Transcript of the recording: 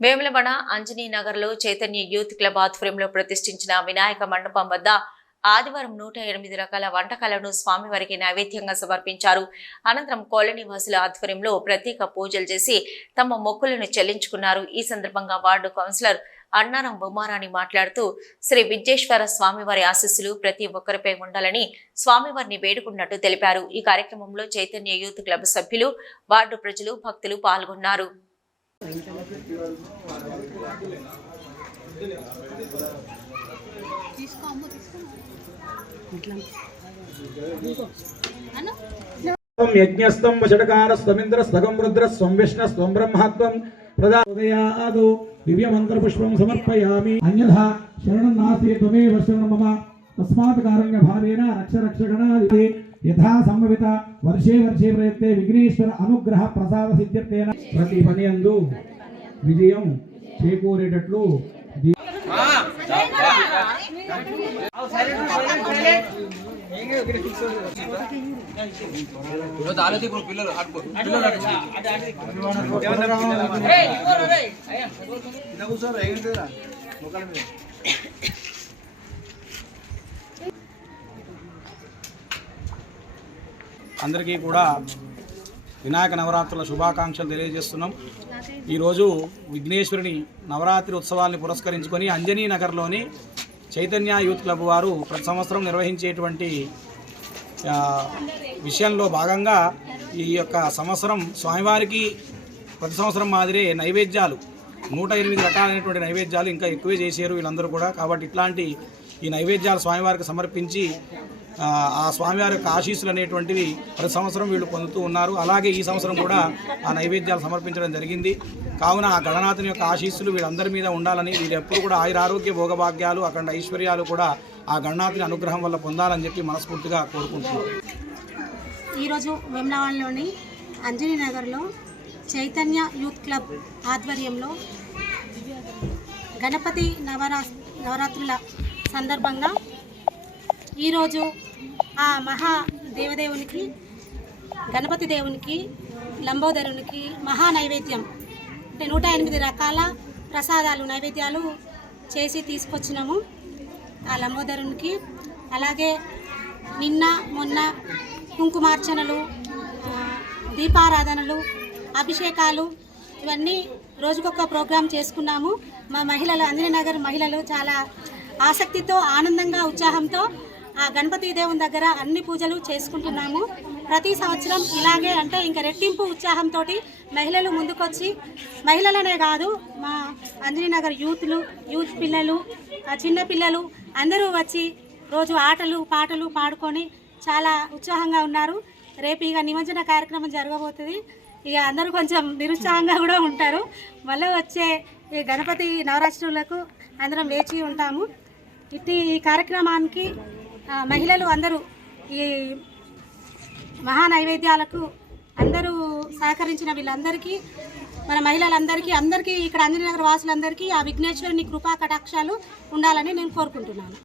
వేములవాడ అంజనీ నగర్లో Chaitanya youth club ఆధ్వర్యంలో ప్రతిష్ఠించిన వినాయక మండపం వద్ద ఆదివారం నూట ఎనిమిది రకాల వంటకాలను స్వామివారికి నైవేద్యంగా సమర్పించారు. అనంతరం కాలనీ వాసుల ఆధ్వర్యంలో ప్రత్యేక పూజలు చేసి తమ మొక్కులను చెల్లించుకున్నారు. ఈ సందర్భంగా వార్డు కౌన్సిలర్ అన్నారం బొమ్మారాణి మాట్లాడుతూ శ్రీ విద్యేశ్వర స్వామివారి ఆశీస్సులు ప్రతి ఒక్కరిపై ఉండాలని స్వామివారిని వేడుకున్నట్టు తెలిపారు. ఈ కార్యక్రమంలో చైతన్య యూత్ క్లబ్ సభ్యులు వార్డు ప్రజలు భక్తులు పాల్గొన్నారు. త్వం యజ్ఞస్తం స్వం విష్ణ స్వం బ్రహ్మత్వం ప్రదాదయాదు దివ్యమంత్రపుష్పం సమర్పయామి. అన్యథా శరణం నాస్తి త్వమేవ శరణం మమ. తస్మాత్ కారుణ్య భావేన రక్ష రక్ష గణాది యథా సంభవిత వర్షే వర్షే ప్రయత్నే విఘ్నేశ్వర అనుగ్రహ ప్రసాద సిద్ధ్యర్థేన. ప్రతి పని అందు విజయం చేకూరేటట్లు పిల్లలు అందరికీ కూడా వినాయక నవరాత్రుల శుభాకాంక్షలు తెలియజేస్తున్నాం. ఈరోజు విఘ్నేశ్వరుని నవరాత్రి ఉత్సవాల్ని పురస్కరించుకొని అంజనీ నగర్లోని చైతన్య యూత్ క్లబ్ వారు ప్రతి సంవత్సరం నిర్వహించేటువంటి విషయంలో భాగంగా ఈ యొక్క సంవత్సరం స్వామివారికి ప్రతి సంవత్సరం మాదిరే నైవేద్యాలు నూట ఎనిమిది రకాలైనటువంటి నైవేద్యాలు ఇంకా ఎక్కువే చేశారు వీళ్ళందరూ కూడా. కాబట్టి ఇట్లాంటి ఈ నైవేద్యాలు స్వామివారికి సమర్పించి ఆ, స్వామివారి యొక్క ఆశీస్సులు అనేటువంటివి ప్రతి సంవత్సరం వీళ్ళు పొందుతూ ఉన్నారు. అలాగే ఈ సంవత్సరం కూడా ఆ నైవేద్యాలు సమర్పించడం జరిగింది. కావున ఆ గణనాథుని యొక్క ఆశీస్సులు వీళ్ళందరి మీద ఉండాలని వీరెప్పుడు కూడా కూడా ఆయురారోగ్య భోగభాగ్యాలు అఖండ ఐశ్వర్యాలు కూడా ఆ గణనాథుని అనుగ్రహం వల్ల పొందాలని చెప్పి మనస్ఫూర్తిగా కోరుకుంటున్నాం. ఈరోజు వెమ్లవాడలోని అంజనీ నగర్లో చైతన్య యూత్ క్లబ్ ఆధ్వర్యంలో గణపతి నవరా నవరాత్రుల సందర్భంగా ఈరోజు ఆ మహా దేవదేవునికి గణపతి దేవునికి లంబోదరునికి మహా నైవేద్యం. అంటే నూట ఎనిమిది రకాల ప్రసాదాలు నైవేద్యాలు చేసి తీసుకొచ్చినాము ఆ లంబోదరునికి. అలాగే నిన్న మొన్న కుంకుమార్చనలు దీపారాధనలు అభిషేకాలు ఇవన్నీ రోజుకొక ప్రోగ్రాం చేసుకున్నాము. మా మహిళలు అంజనీనగర్ మహిళలు చాలా ఆసక్తితో ఆనందంగా ఉత్సాహంతో ఆ గణపతి దేవుని దగ్గర అన్ని పూజలు చేసుకుంటున్నాము. ప్రతి సంవత్సరం ఇలాగే అంటే ఇంకా రెట్టింపు ఉత్సాహంతో మహిళలు ముందుకొచ్చి మహిళలనే కాదు మా అంజనీనగర్ యూత్లు యూత్ పిల్లలు ఆ అందరూ వచ్చి రోజు ఆటలు పాటలు పాడుకొని చాలా ఉత్సాహంగా ఉన్నారు. రేపు ఇక నిమజ్జన కార్యక్రమం జరగబోతుంది. ఇక అందరూ కొంచెం నిరుత్సాహంగా కూడా ఉంటారు. మళ్ళీ వచ్చే ఈ గణపతి నవరాత్రులకు అందరం వేచి ఉంటాము. ఇట్టి ఈ కార్యక్రమానికి మహిళలు అందరూ ఈ మహా నైవేద్యాలకు అందరూ సహకరించిన వీళ్ళందరికీ మన మహిళలందరికీ అందరికీ ఇక్కడ అంజనీనగర్ వాసులందరికీ ఆ విఘ్నేశ్వరుని కృపా కటాక్షాలు ఉండాలని నేను కోరుకుంటున్నాను.